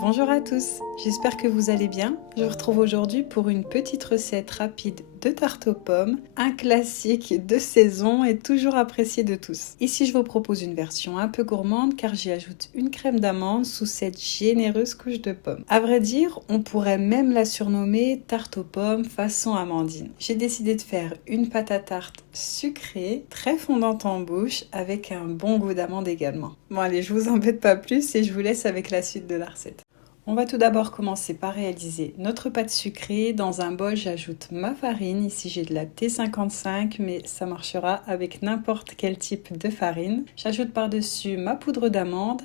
Bonjour à tous, j'espère que vous allez bien. Je vous retrouve aujourd'hui pour une petite recette rapide de tarte aux pommes, un classique de saison et toujours apprécié de tous. Ici je vous propose une version un peu gourmande car j'y ajoute une crème d'amande sous cette généreuse couche de pommes. À vrai dire, on pourrait même la surnommer tarte aux pommes façon amandine. J'ai décidé de faire une pâte à tarte sucrée, très fondante en bouche, avec un bon goût d'amande également. Bon allez, je vous embête pas plus et je vous laisse avec la suite de la recette. On va tout d'abord commencer par réaliser notre pâte sucrée. Dans un bol, j'ajoute ma farine. Ici, j'ai de la T55, mais ça marchera avec n'importe quel type de farine. J'ajoute par-dessus ma poudre d'amande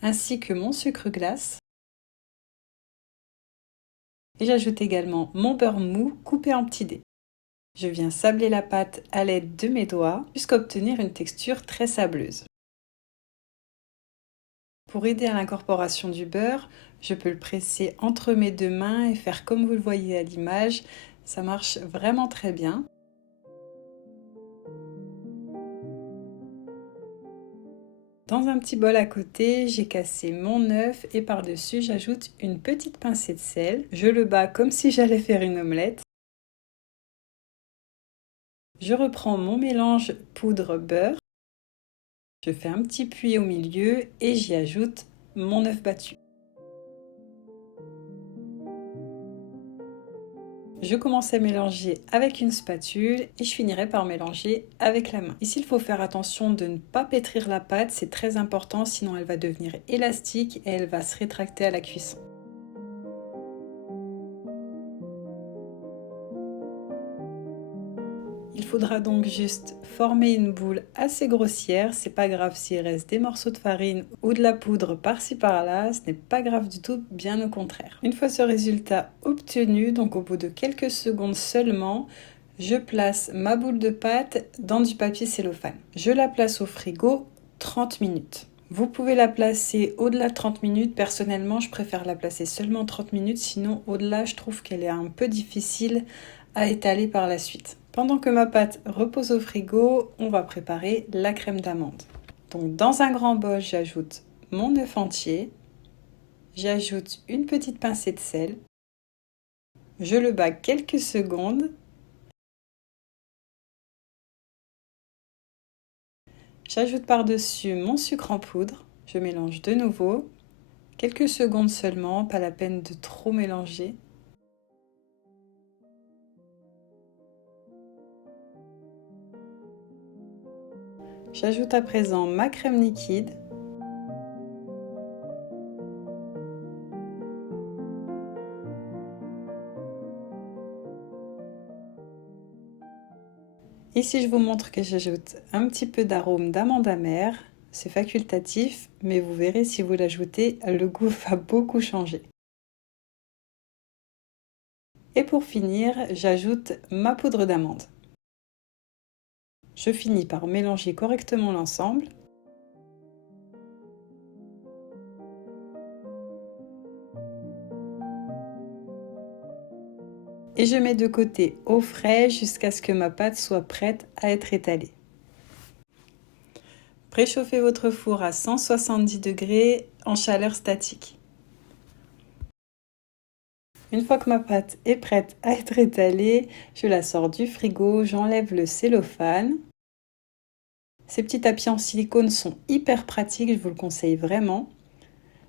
ainsi que mon sucre glace. Et j'ajoute également mon beurre mou coupé en petits dés. Je viens sabler la pâte à l'aide de mes doigts jusqu'à obtenir une texture très sableuse. Pour aider à l'incorporation du beurre, je peux le presser entre mes deux mains et faire comme vous le voyez à l'image. Ça marche vraiment très bien. Dans un petit bol à côté, j'ai cassé mon œuf et par-dessus, j'ajoute une petite pincée de sel. Je le bats comme si j'allais faire une omelette. Je reprends mon mélange poudre-beurre. Je fais un petit puits au milieu et j'y ajoute mon œuf battu. Je commence à mélanger avec une spatule et je finirai par mélanger avec la main. Ici, il faut faire attention de ne pas pétrir la pâte, c'est très important, sinon elle va devenir élastique et elle va se rétracter à la cuisson. Il faudra donc juste former une boule assez grossière, c'est pas grave s'il reste des morceaux de farine ou de la poudre par-ci par-là, ce n'est pas grave du tout, bien au contraire. Une fois ce résultat obtenu, donc au bout de quelques secondes seulement, je place ma boule de pâte dans du papier cellophane. Je la place au frigo 30 minutes. Vous pouvez la placer au-delà de 30 minutes. Personnellement, je préfère la placer seulement 30 minutes, sinon au-delà, je trouve qu'elle est un peu difficile à étaler par la suite. Pendant que ma pâte repose au frigo, on va préparer la crème d'amande. Donc dans un grand bol, j'ajoute mon œuf entier, j'ajoute une petite pincée de sel, je le bats quelques secondes. J'ajoute par-dessus mon sucre en poudre, je mélange de nouveau, quelques secondes seulement, pas la peine de trop mélanger. J'ajoute à présent ma crème liquide. Ici, je vous montre que j'ajoute un petit peu d'arôme d'amande amère. C'est facultatif, mais vous verrez si vous l'ajoutez, le goût va beaucoup changer. Et pour finir, j'ajoute ma poudre d'amande. Je finis par mélanger correctement l'ensemble. Et je mets de côté au frais jusqu'à ce que ma pâte soit prête à être étalée. Préchauffez votre four à 170 degrés en chaleur statique. Une fois que ma pâte est prête à être étalée, je la sors du frigo, j'enlève le cellophane. Ces petits tapis en silicone sont hyper pratiques, je vous le conseille vraiment.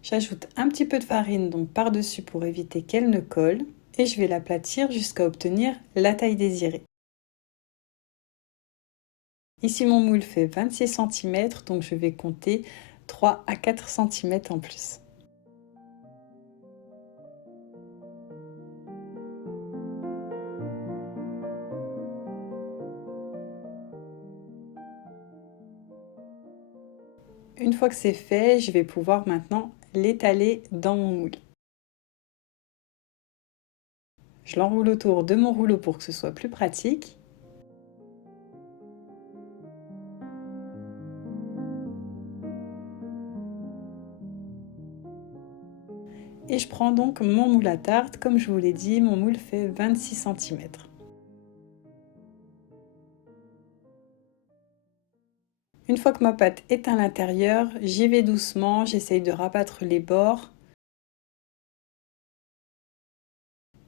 J'ajoute un petit peu de farine donc par-dessus pour éviter qu'elle ne colle et je vais l'aplatir jusqu'à obtenir la taille désirée. Ici mon moule fait 26 cm donc je vais compter 3 à 4 cm en plus. Une fois que c'est fait, je vais pouvoir maintenant l'étaler dans mon moule. Je l'enroule autour de mon rouleau pour que ce soit plus pratique. Et je prends donc mon moule à tarte. Comme je vous l'ai dit, mon moule fait 26 cm. Une fois que ma pâte est à l'intérieur, j'y vais doucement, j'essaye de rabattre les bords.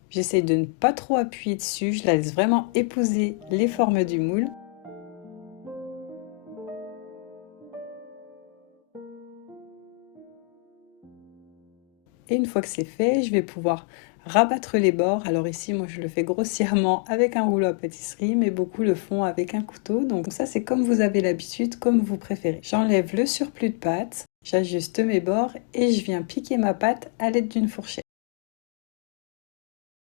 J'essaye de ne pas trop appuyer dessus, je la laisse vraiment épouser les formes du moule. Et une fois que c'est fait, je vais pouvoir rabattre les bords. Alors ici, moi je le fais grossièrement avec un rouleau à pâtisserie, mais beaucoup le font avec un couteau. Donc ça, c'est comme vous avez l'habitude, comme vous préférez. J'enlève le surplus de pâte, j'ajuste mes bords et je viens piquer ma pâte à l'aide d'une fourchette.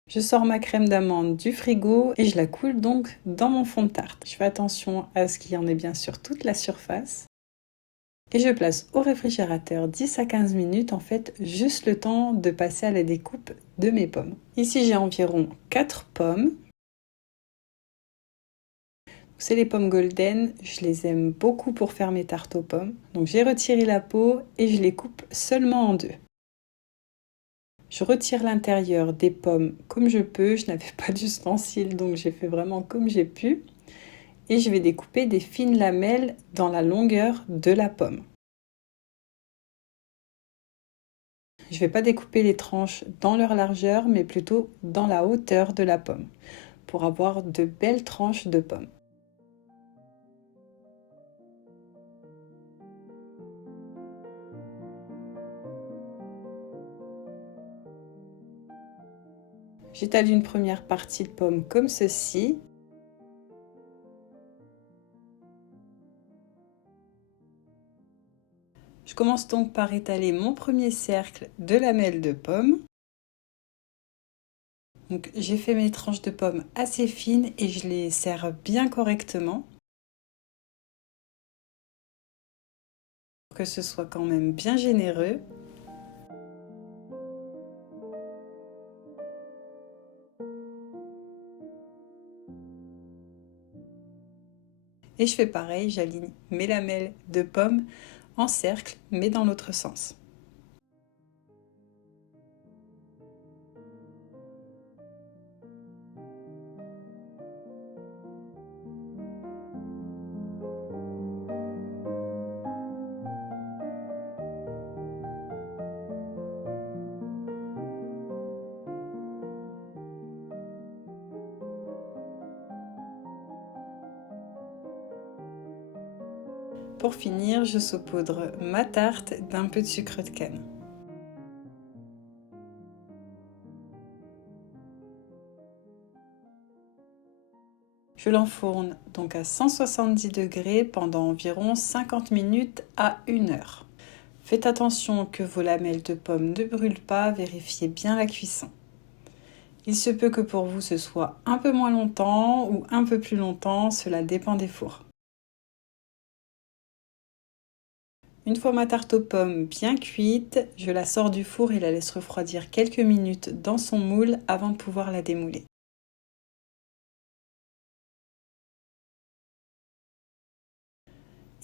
Je sors ma crème d'amande du frigo et je la coule donc dans mon fond de tarte. Je fais attention à ce qu'il y en ait bien sur toute la surface. Et je place au réfrigérateur 10 à 15 minutes, en fait, juste le temps de passer à la découpe de mes pommes. Ici, j'ai environ 4 pommes. C'est les pommes golden, je les aime beaucoup pour faire mes tartes aux pommes. Donc j'ai retiré la peau et je les coupe seulement en deux. Je retire l'intérieur des pommes comme je peux, je n'avais pas d'ustensiles donc j'ai fait vraiment comme j'ai pu. Et je vais découper des fines lamelles dans la longueur de la pomme. Je ne vais pas découper les tranches dans leur largeur, mais plutôt dans la hauteur de la pomme, pour avoir de belles tranches de pommes. J'étale une première partie de pomme comme ceci. Je commence donc par étaler mon premier cercle de lamelles de pommes. Donc j'ai fait mes tranches de pommes assez fines et je les serre bien correctement. Pour que ce soit quand même bien généreux. Et je fais pareil, j'aligne mes lamelles de pommes en cercle, mais dans l'autre sens. Pour finir, je saupoudre ma tarte d'un peu de sucre de canne. Je l'enfourne donc à 170 degrés pendant environ 50 minutes à 1 heure. Faites attention que vos lamelles de pommes ne brûlent pas, vérifiez bien la cuisson. Il se peut que pour vous ce soit un peu moins longtemps ou un peu plus longtemps, cela dépend des fours. Une fois ma tarte aux pommes bien cuite, je la sors du four et la laisse refroidir quelques minutes dans son moule avant de pouvoir la démouler.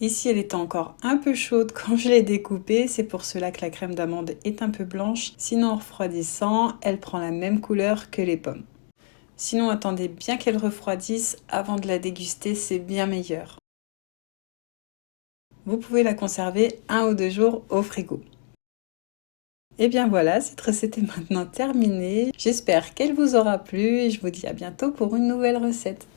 Ici, elle était encore un peu chaude quand je l'ai découpée, c'est pour cela que la crème d'amande est un peu blanche. Sinon, en refroidissant, elle prend la même couleur que les pommes. Sinon, attendez bien qu'elle refroidisse avant de la déguster, c'est bien meilleur. Vous pouvez la conserver 1 ou 2 jours au frigo. Et bien voilà, cette recette est maintenant terminée. J'espère qu'elle vous aura plu et je vous dis à bientôt pour une nouvelle recette.